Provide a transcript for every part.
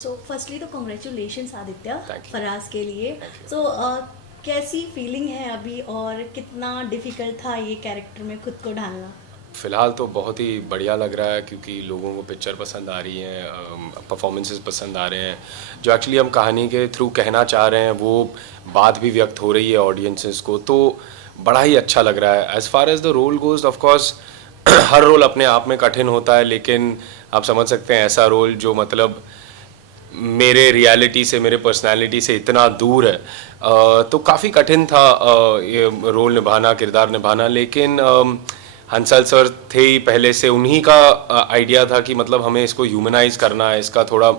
सो firstly तो congratulations Aditya thank you. Faraz के लिए। Thank you. सो कैसी फीलिंग है अभी और कितना डिफिकल्ट था ये कैरेक्टर में खुद को ढालना? फ़िलहाल तो बहुत ही बढ़िया लग रहा है क्योंकि लोगों को पिक्चर पसंद आ रही हैं, परफॉर्मेंसेस पसंद आ रहे हैं। जो एक्चुअली हम कहानी के थ्रू कहना चाह रहे हैं वो बात भी व्यक्त हो रही है ऑडियंसेस को, तो बड़ा ही अच्छा लग रहा है। As far as the role goes, of course हर रोल अपने आप में कठिन होता है, लेकिन आप समझ सकते हैं ऐसा रोल जो मतलब मेरे रियलिटी से, मेरे पर्सनालिटी से इतना दूर है, तो काफ़ी कठिन था ये रोल निभाना, किरदार निभाना। लेकिन हंसल सर थे ही पहले से, उन्हीं का आइडिया था कि मतलब हमें इसको ह्यूमनाइज करना है, इसका थोड़ा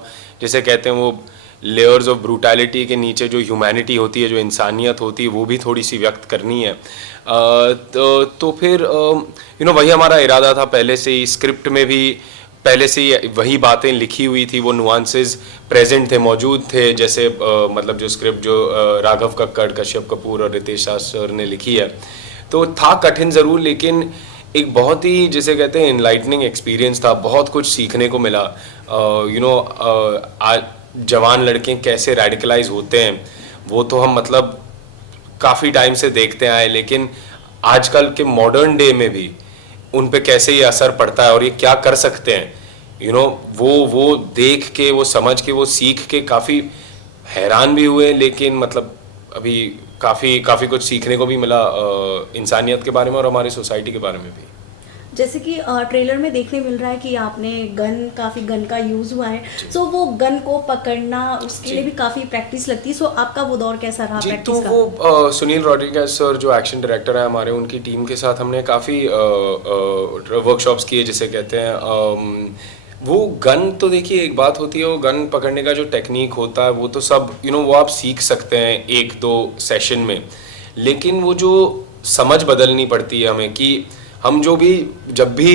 जैसे कहते हैं वो लेयर्स ऑफ ब्रूटैलिटी के नीचे जो ह्यूमैनिटी होती है, जो इंसानियत होती है, वो भी थोड़ी सी व्यक्त करनी है। तो फिर वही हमारा इरादा था पहले से ही। स्क्रिप्ट में भी पहले से ही वही बातें लिखी हुई थी, वो नुआंसेस प्रेजेंट थे, मौजूद थे। जैसे मतलब जो स्क्रिप्ट जो राघव कक्कड़, कश्यप कपूर और रितेश राज सर ने लिखी है, तो था कठिन ज़रूर, लेकिन एक बहुत ही जिसे कहते हैं इनलाइटनिंग एक्सपीरियंस था। बहुत कुछ सीखने को मिला। आज जवान लड़के कैसे रेडिकलाइज होते हैं वो तो हम मतलब काफ़ी टाइम से देखते आए, लेकिन आजकल के मॉडर्न डे में भी उन पे कैसे ये असर पड़ता है और ये क्या कर सकते हैं, वो देख के, वो समझ के, वो सीख के काफ़ी हैरान भी हुए। लेकिन मतलब अभी काफ़ी काफ़ी कुछ सीखने को भी मिला इंसानियत के बारे में और हमारी सोसाइटी के बारे में भी। जैसे कि ट्रेलर में देखने मिल रहा है कि आपने काफ़ी गन का यूज़ हुआ है। सो वो गन को पकड़ना उसके लिए जी भी काफ़ी प्रैक्टिस लगती है। सो आपका वो दौर कैसा रहा जी, तो प्रैक्टिस का? वो सुनील रॉड्रिगेज सर जो एक्शन डायरेक्टर है हमारे, उनकी टीम के साथ हमने काफ़ी वर्कशॉप्स किए जिसे कहते हैं। वो गन तो देखिए एक बात होती है, वो गन पकड़ने का जो टेक्निक होता है वो तो सब वो आप सीख सकते हैं एक दो सेशन में। लेकिन वो जो समझ बदलनी पड़ती है हमें कि हम जो भी जब भी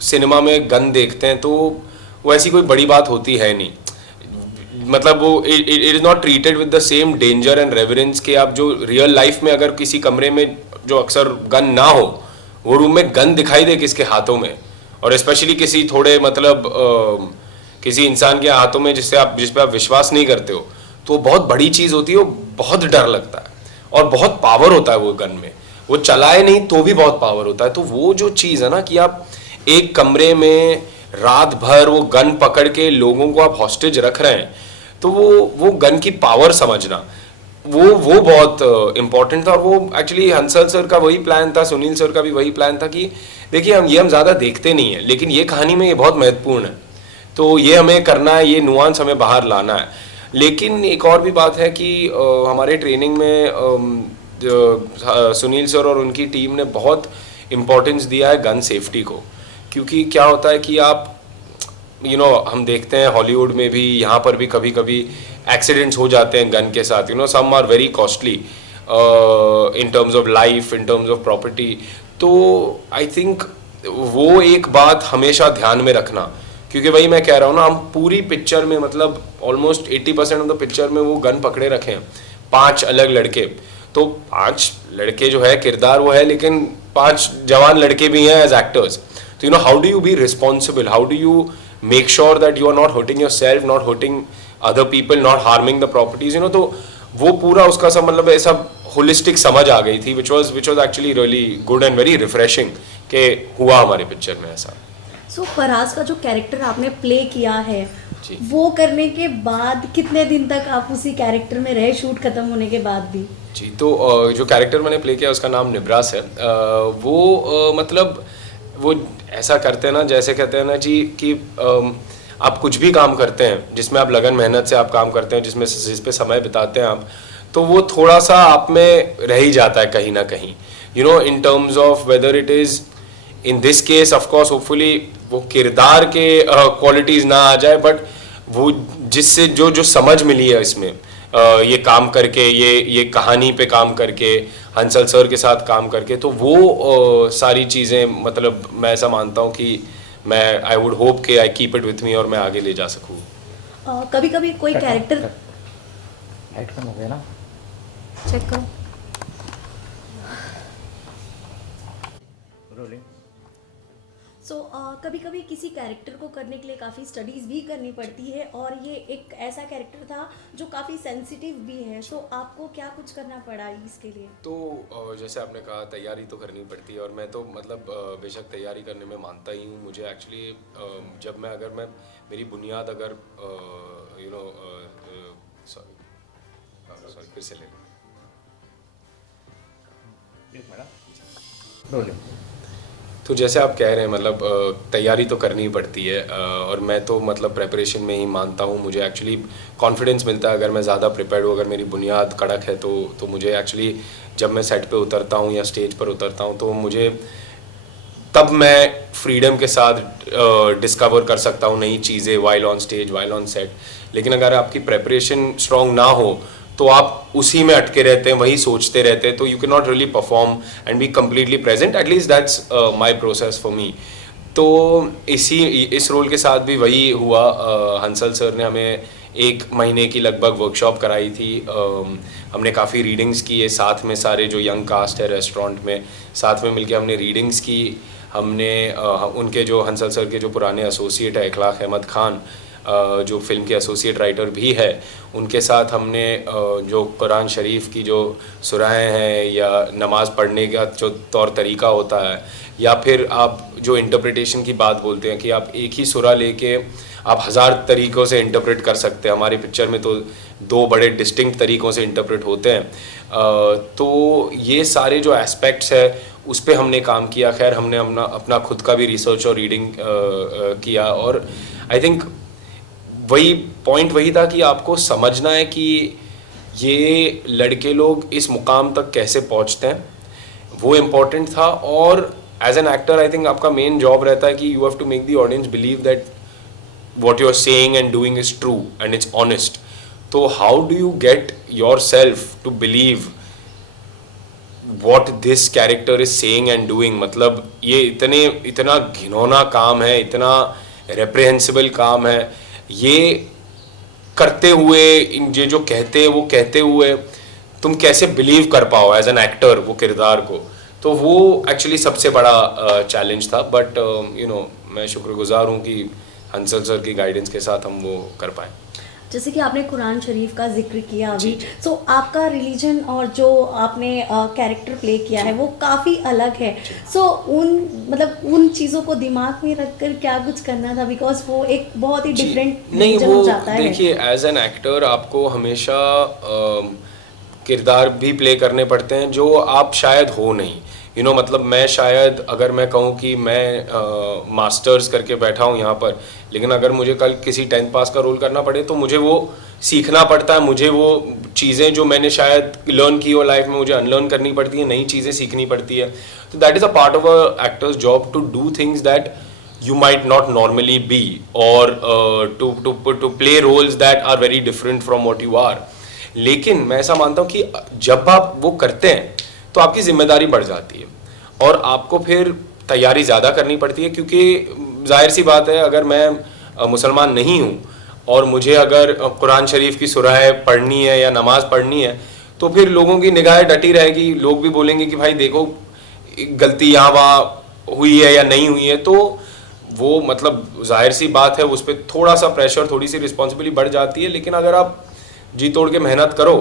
सिनेमा में गन देखते हैं तो वो ऐसी कोई बड़ी बात होती है नहीं। मतलब वो it is not treated with the same danger and reverence के आप जो रियल लाइफ में अगर किसी कमरे में जो अक्सर गन ना हो, वो रूम में गन दिखाई दे किसके हाथों में, और स्पेशली किसी थोड़े मतलब किसी इंसान के हाथों में जिस पे आप विश्वास नहीं करते हो, तो वो बहुत बड़ी चीज़ होती है। वो बहुत डर लगता है और बहुत पावर होता है वो गन में। वो चलाए नहीं तो भी बहुत पावर होता है। तो वो जो चीज़ है ना कि आप एक कमरे में रात भर वो गन पकड़ के लोगों को आप हॉस्टेज रख रहे हैं, तो वो गन की पावर समझना, वो बहुत इम्पोर्टेंट था। और वो एक्चुअली हंसल सर का वही प्लान था, सुनील सर का भी वही प्लान था कि देखिए हम ज़्यादा देखते नहीं हैं, लेकिन ये कहानी में ये बहुत महत्वपूर्ण है, तो ये हमें करना है, ये नुआंस हमें बाहर लाना है। लेकिन एक और भी बात है कि हमारे ट्रेनिंग में सुनील सर और उनकी टीम ने बहुत इम्पोर्टेंस दिया है गन सेफ्टी को। क्योंकि क्या होता है कि आप हम देखते हैं हॉलीवुड में भी, यहाँ पर भी कभी कभी एक्सीडेंट्स हो जाते हैं गन के साथ। Some are very costly in terms of life, in terms of property. तो आई थिंक वो एक बात हमेशा ध्यान में रखना, क्योंकि वही मैं कह रहा हूँ ना, हम पूरी पिक्चर में मतलब ऑलमोस्ट 80% ऑफ द पिक्चर में वो गन पकड़े रखे हैं, 5 अलग लड़के। तो 5 लड़के जो है किरदार वो है, लेकिन 5 जवान लड़के भी हैं एज एक्टर्स। तो how do you be responsible, how do you make sure that you are not hurting yourself, not hurting other people, not harming the properties, तो वो पूरा उसका सब मतलब ऐसा होलिस्टिक समझ आ गई थी, which was actually really good and very refreshing के हुआ हमारे पिक्चर में ऐसा। सो फराज का जो कैरेक्टर आपने प्ले किया है जी वो करने के बाद कितने दिन तक आप उसी कैरेक्टर में रहे शूट खत्म होने के बाद भी? जी, तो जो कैरेक्टर मैंने प्ले किया उसका नाम निब्रास है। वो मतलब वो ऐसा करते हैं ना, जैसे कहते हैं ना जी कि आप कुछ भी काम करते हैं जिसमें आप लगन मेहनत से आप काम करते हैं, जिस पे समय बिताते हैं आप, तो वो थोड़ा सा आप में रह ही जाता है कहीं ना कहीं, इन terms of whether it is in this case, of course hopefully वो किरदार के क्वालिटीज़ ना आ जाए, बट वो जिससे जो जो समझ मिली है इसमें ये काम करके, ये कहानी पे काम करके, हंसल सर के साथ काम करके, तो वो सारी चीज़ें मतलब मैं ऐसा मानता हूँ कि मैं आई वुड होप कि I keep it with me और मैं आगे ले जा सकूँ। कभी कभी कोई कैरेक्टर लाइट कम हो गया ना। चेक करो। सो कभी कभी किसी कैरेक्टर को करने के लिए काफ़ी स्टडीज़ भी करनी पड़ती है, और ये एक ऐसा कैरेक्टर था जो काफ़ी सेंसिटिव भी है, तो आपको क्या कुछ करना पड़ा इसके लिए? तो जैसे आपने कहा तैयारी तो करनी पड़ती है और मैं तो मतलब बेशक तैयारी करने में मानता ही हूँ। मुझे एक्चुअली जब मैं मेरी बुनियाद अगर सॉरी फिर से ले रोलिंग। तो जैसे आप कह रहे हैं मतलब तैयारी तो करनी ही पड़ती है और मैं तो मतलब प्रेपरेशन में ही मानता हूँ। मुझे एक्चुअली कॉन्फिडेंस मिलता है अगर मैं ज़्यादा प्रिपेयर्ड हूँ, अगर मेरी बुनियाद कड़क है तो मुझे एक्चुअली जब मैं सेट पे उतरता हूँ या स्टेज पर उतरता हूँ तो मुझे तब मैं फ्रीडम के साथ डिस्कवर कर सकता हूँ नई चीज़ें while on stage while on set. लेकिन अगर आपकी प्रेपरेशन स्ट्रॉन्ग ना हो तो आप उसी में अटके रहते हैं, वही सोचते रहते हैं, तो you can not really perform and be completely present. At least that's my process for me. तो इस रोल के साथ भी वही हुआ। हंसल सर ने हमें 1 महीने की लगभग वर्कशॉप कराई थी। हमने काफ़ी रीडिंग्स किए साथ में, सारे जो यंग कास्ट है रेस्टोरेंट में साथ में मिलके हमने रीडिंग्स की। हमने उनके जो हंसल सर के जो पुराने एसोसिएट है इखलाक अहमद खान, जो फिल्म के एसोसिएट राइटर भी है, उनके साथ हमने जो कुरान शरीफ की जो सुराहें हैं या नमाज़ पढ़ने का जो तौर तरीका होता है, या फिर आप जो इंटरप्रिटेशन की बात बोलते हैं कि आप एक ही सुरा लेके आप 1000 तरीक़ों से इंटरप्रेट कर सकते हैं। हमारी पिक्चर में तो 2 बड़े डिस्टिंक्ट तरीक़ों से इंटरप्रेट होते हैं। तो ये सारे जो एस्पेक्ट्स है उस पे हमने काम किया। खैर हमने अपना खुद का भी रिसर्च और रीडिंग किया और आई थिंक वही था कि आपको समझना है कि ये लड़के लोग इस मुकाम तक कैसे पहुंचते हैं, वो इम्पोर्टेंट था। और as an actor I think आपका मेन जॉब रहता है कि you have to make the audience believe that what you're saying and doing is true and it's honest. So how do you get yourself to believe what this character is saying and doing? मतलब ये इतना घिनौना काम है, इतना reprehensible काम है, ये करते हुए ये जो कहते हैं वो कहते हुए तुम कैसे बिलीव कर पाओ एज एन एक्टर वो किरदार को। तो वो एक्चुअली सबसे बड़ा चैलेंज था। बट मैं शुक्रगुजार हूँ कि हंसल सर की गाइडेंस के साथ हम वो कर पाए। जैसे कि आपने कुरान शरीफ का जिक्र किया अभी, सो आपका रिलीजन और जो आपने कैरेक्टर प्ले किया है वो काफ़ी अलग है। सो उन चीज़ों को दिमाग में रखकर क्या कुछ करना था, बिकॉज वो एक बहुत ही डिफरेंट रीजन हो जाता है। देखिए एज एन एक्टर आपको हमेशा किरदार भी प्ले करने पड़ते हैं जो आप शायद हो नहीं। मतलब मैं शायद अगर मैं कहूँ कि मैं मास्टर्स करके बैठा हूँ यहाँ पर, लेकिन अगर मुझे कल किसी 10th पास का रोल करना पड़े तो मुझे वो सीखना पड़ता है। मुझे वो चीज़ें जो मैंने शायद लर्न की हो लाइफ में मुझे अनलर्न करनी पड़ती है, नई चीज़ें सीखनी पड़ती है। तो that is a part of a actor's job to do things that you might not normally be or to play roles that are very different from what you are. लेकिन मैं ऐसा मानता हूँ कि जब आप वो करते हैं तो आपकी जिम्मेदारी बढ़ जाती है और आपको फिर तैयारी ज़्यादा करनी पड़ती है, क्योंकि जाहिर सी बात है अगर मैं मुसलमान नहीं हूँ और मुझे अगर कुरान शरीफ की सुराह पढ़नी है या नमाज़ पढ़नी है तो फिर लोगों की निगाहें डटी रहेगी। लोग भी बोलेंगे कि भाई देखो गलती यहाँ वहाँ हुई है या नहीं हुई है, तो वो मतलब जाहिर सी बात है उस पर थोड़ा सा प्रेशर, थोड़ी सी रिस्पॉन्सिबिलिटी बढ़ जाती है। लेकिन अगर आप जी तोड़ के मेहनत करो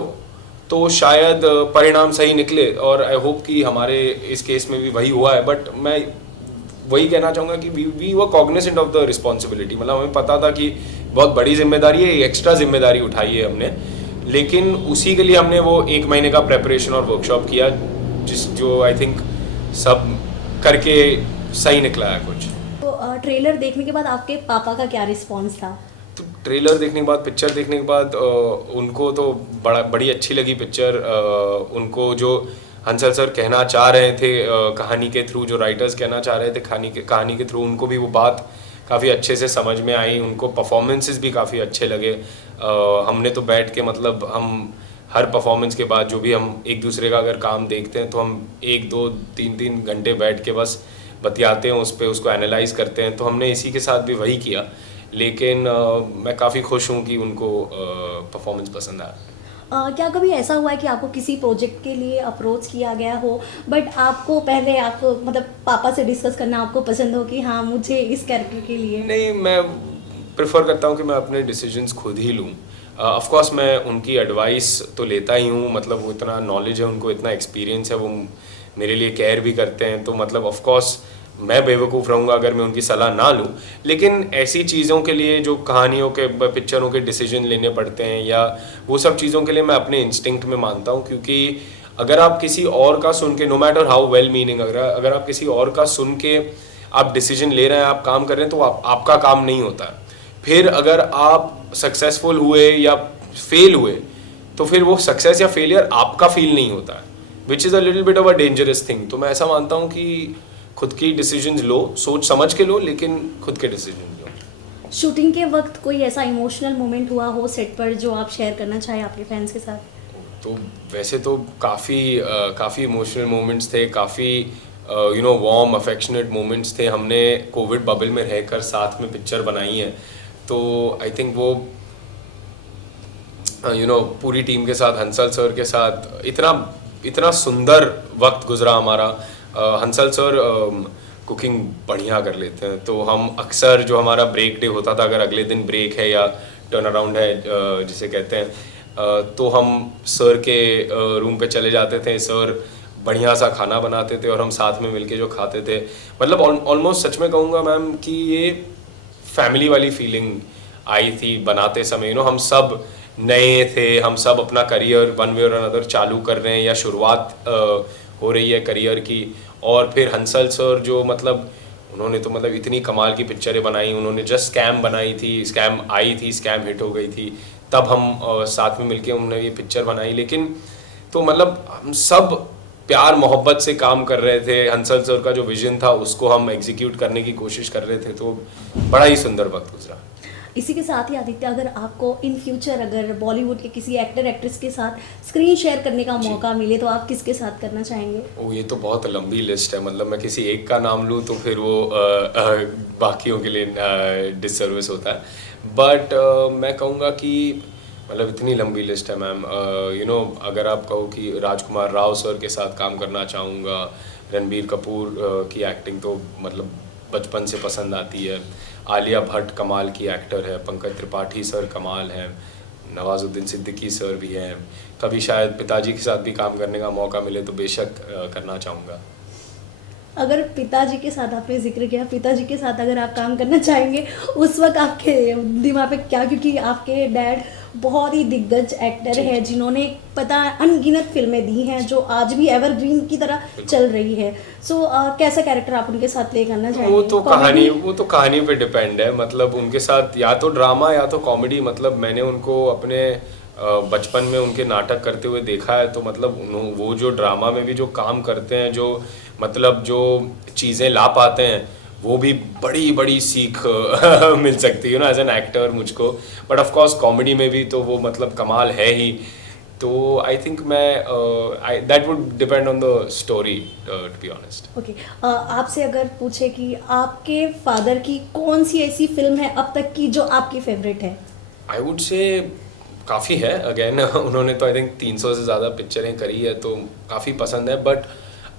तो शायद परिणाम सही निकले, और आई होप कि हमारे इस केस में भी वही हुआ है। बट मैं वही कहना चाहूँगा कि we were cognizant of the responsibility. मतलब हमें पता था कि बहुत बड़ी जिम्मेदारी है, एक्स्ट्रा जिम्मेदारी उठाई है हमने, लेकिन उसी के लिए हमने वो 1 महीने का प्रेपरेशन और वर्कशॉप किया जो आई थिंक सब करके सही निकला है कुछ। तो ट्रेलर देखने के बाद आपके पापा का क्या रिस्पॉन्स था? तो ट्रेलर देखने के बाद, पिक्चर देखने के बाद उनको तो बड़ी अच्छी लगी पिक्चर। उनको जो हंसल सर कहना चाह रहे थे कहानी के थ्रू, जो राइटर्स कहना चाह रहे थे कहानी के थ्रू, उनको भी वो बात काफ़ी अच्छे से समझ में आई। उनको परफॉर्मेंसेस भी काफ़ी अच्छे लगे। हमने तो बैठ के मतलब हम हर परफॉर्मेंस के बाद जो भी हम एक दूसरे का अगर काम देखते हैं तो हम 1, 2, 3 घंटे बैठ के बस बतियाते हैं उस पर, उसको एनालाइज करते हैं। तो हमने इसी के साथ भी वही किया। लेकिन मैं काफ़ी खुश हूँ कि उनको परफॉर्मेंस पसंद आया। क्या कभी ऐसा हुआ है कि आपको किसी प्रोजेक्ट के लिए अप्रोच किया गया हो, बट आपको पहले आपको मतलब पापा से डिस्कस करना आपको पसंद हो कि हाँ मुझे इस कैरेक्टर के लिए? नहीं, मैं प्रेफर करता हूँ कि मैं अपने डिसीजंस खुद ही लूँ। ऑफ कोर्स मैं उनकी एडवाइस तो लेता ही हूँ, मतलब वो इतना नॉलेज है उनको, इतना एक्सपीरियंस है, वो मेरे लिए केयर भी करते हैं, तो मतलब ऑफ कोर्स मैं बेवकूफ़ रहूँगा अगर मैं उनकी सलाह ना लूँ। लेकिन ऐसी चीज़ों के लिए जो कहानियों के पिक्चरों के डिसीजन लेने पड़ते हैं या वो सब चीज़ों के लिए मैं अपने इंस्टिंक्ट में मानता हूँ, क्योंकि अगर आप किसी और का सुन के, no matter how well meaning, अगर आप किसी और का सुन के आप डिसीजन ले रहे हैं, आप काम कर रहे हैं, तो आपका काम नहीं होता है। फिर अगर आप सक्सेसफुल हुए या फेल हुए तो फिर वो सक्सेस या फेलियर आपका फील नहीं होता है, which is a little bit of a dangerous thing. तो मैं ऐसा मानता हूँ कि खुद की डिसीजंस लो, सोच समझ के लो, लेकिन खुद के डिसीजन लो। शूटिंग के वक्त कोई ऐसा इमोशनल मोमेंट हुआ हो सेट पर जो आप शेयर करना चाहें आपके फैंस के साथ? तो वैसे तो काफ़ी इमोशनल मोमेंट्स थे, काफ़ी वार्म अफेक्शनेट मोमेंट्स थे। हमने कोविड बबल में रहकर साथ में पिक्चर बनाई है, तो आई थिंक वो पूरी टीम के साथ, हंसल सर के साथ इतना इतना सुंदर वक्त गुजरा हमारा। हंसल सर कुकिंग बढ़िया कर लेते हैं, तो हम अक्सर जो हमारा ब्रेक डे होता था, अगर अगले दिन ब्रेक है या टर्न अराउंड है जिसे कहते हैं, तो हम सर के रूम पे चले जाते थे। सर बढ़िया सा खाना बनाते थे और हम साथ में मिलके जो खाते थे, मतलब ऑलमोस्ट सच में कहूँगा मैम कि ये फैमिली वाली फीलिंग आई थी बनाते समय। हम सब नए थे, हम सब अपना करियर वन वे और अनदर चालू कर रहे हैं या शुरुआत हो रही है करियर की। और फिर हंसल सर जो मतलब उन्होंने तो मतलब इतनी कमाल की पिक्चरें बनाई। उन्होंने जस्ट स्कैम बनाई थी, स्कैम आई थी, स्कैम हिट हो गई थी, तब हम साथ में मिलके उन्होंने ये पिक्चर बनाई। लेकिन तो मतलब हम सब प्यार मोहब्बत से काम कर रहे थे। हंसल सर का जो विजन था उसको हम एग्जीक्यूट करने की कोशिश कर रहे थे, तो बड़ा ही सुंदर वक्त गुजरा। इसी के साथ ही आदित्य, अगर आपको इन फ्यूचर अगर बॉलीवुड के किसी एक्टर एक्ट्रेस के साथ स्क्रीन शेयर करने का मौका मिले तो आप किसके साथ करना चाहेंगे? ओ, ये तो बहुत लंबी लिस्ट है, मतलब मैं किसी एक का नाम लूँ तो फिर वो बाकियों के लिए डिससर्विस होता है। बट मैं कहूँगा कि मतलब इतनी लंबी लिस्ट है मैम। अगर आप कहो कि राजकुमार राव सर के साथ काम करना चाहूँगा। रणबीर कपूर की एक्टिंग तो मतलब बचपन से पसंद आती है। आलिया भट्ट कमाल की एक्टर है। पंकज त्रिपाठी सर कमाल हैं। नवाजुद्दीन सिद्दीकी सर भी हैं। कभी शायद पिताजी के साथ भी काम करने का मौका मिले तो बेशक करना चाहूँगा। अगर पिताजी के साथ आपने जिक्र किया, पिताजी के साथ अगर आप काम करना चाहेंगे उस वक्त आपके दिमाग पे क्या, क्योंकि आपके डैड बहुत ही दिग्गज एक्टर है जिन्होंने पता अनगिनत फिल्में दी हैं जो आज भी एवरग्रीन की तरह चल रही है। सो कैसा कैरेक्टर आप उनके साथ प्ले करना चाहेंगे? वो तो कहानी पे डिपेंड है। मतलब उनके साथ या तो ड्रामा या तो कॉमेडी। मतलब मैंने उनको अपने बचपन में उनके नाटक करते हुए देखा है, तो मतलब वो जो ड्रामा में भी जो काम करते हैं, जो मतलब जो चीज़ें ला पाते हैं, वो भी बड़ी बड़ी सीख मिल सकती है एज एन एक्टर मुझको। बट ऑफ कोर्स कॉमेडी में भी तो वो मतलब कमाल है ही। तो आई थिंक मैं that would depend on the story to be honest. Okay, आपसे अगर पूछे कि आपके फादर की कौन सी ऐसी फिल्म है अब तक की जो आपकी फेवरेट है? आई वुड से काफ़ी है। अगेन उन्होंने तो आई थिंक 300 से ज़्यादा पिक्चरें करी है, तो काफ़ी पसंद है। बट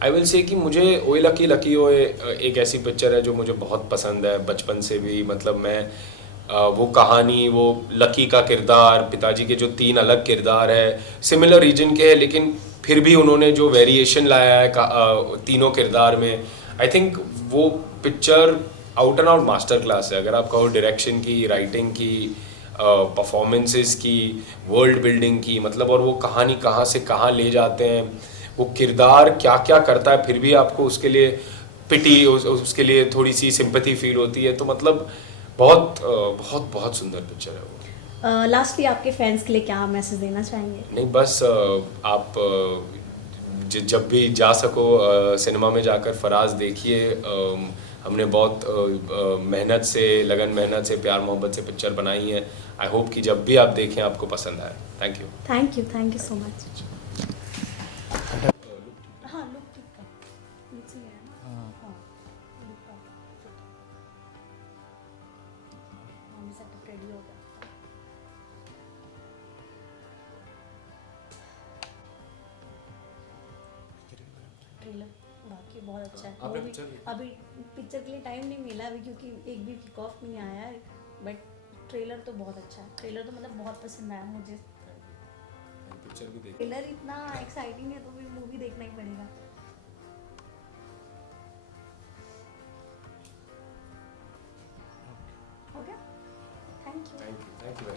आई विल से कि मुझे ओए लकी लकी ओए एक ऐसी पिक्चर है जो मुझे बहुत पसंद है बचपन से भी। मतलब मैं वो कहानी, वो लकी का किरदार, पिताजी के जो 3 अलग किरदार है, सिमिलर रीजन के हैं, लेकिन फिर भी उन्होंने जो वेरिएशन लाया है तीनों किरदार में, आई थिंक वो picture out and out master class है। अगर आप कहो डायरेक्शन की, राइटिंग की, परफॉर्मेंसेस की, वर्ल्ड बिल्डिंग की, मतलब और वो कहानी कहाँ से कहाँ ले जाते हैं, वो किरदार क्या क्या करता है, फिर भी आपको उसके लिए पिटी, उसके लिए थोड़ी सी सिंपैथी फील होती है। तो मतलब बहुत बहुत बहुत सुंदर पिक्चर है वो। लास्टली आपके फैंस के लिए क्या मैसेज देना चाहेंगे? नहीं बस आप जब भी जा सको सिनेमा में जाकर फराज देखिए। हमने बहुत मेहनत से, लगन मेहनत से, प्यार मोहब्बत से पिक्चर बनाई है। आई होप कि जब भी आप देखें आपको पसंद आए। Thank you. Thank you so much. हाँ, लुक ठीक है, लुक सही है ना? हाँ, लुक का फिट। हाँ, सेटअप रेडी हो गया। ट्रेलर बाकी बहुत अच्छा है। आपने Movie- picture देखी? अभी पिक्चर के लिए टाइम नहीं मिला अभी क्योंकि एक भी किक ऑफ नहीं आया है, बट ट्रेलर तो बहुत अच्छा है। ट्रेलर तो मतलब बहुत पसंद आया मुझे। पिक्चर भी देखी। ट्रेलर इतना एक्साइटिंग है तो फिर मूवी देखना ही पड़ेगा। हो गया? Thank you. Thank you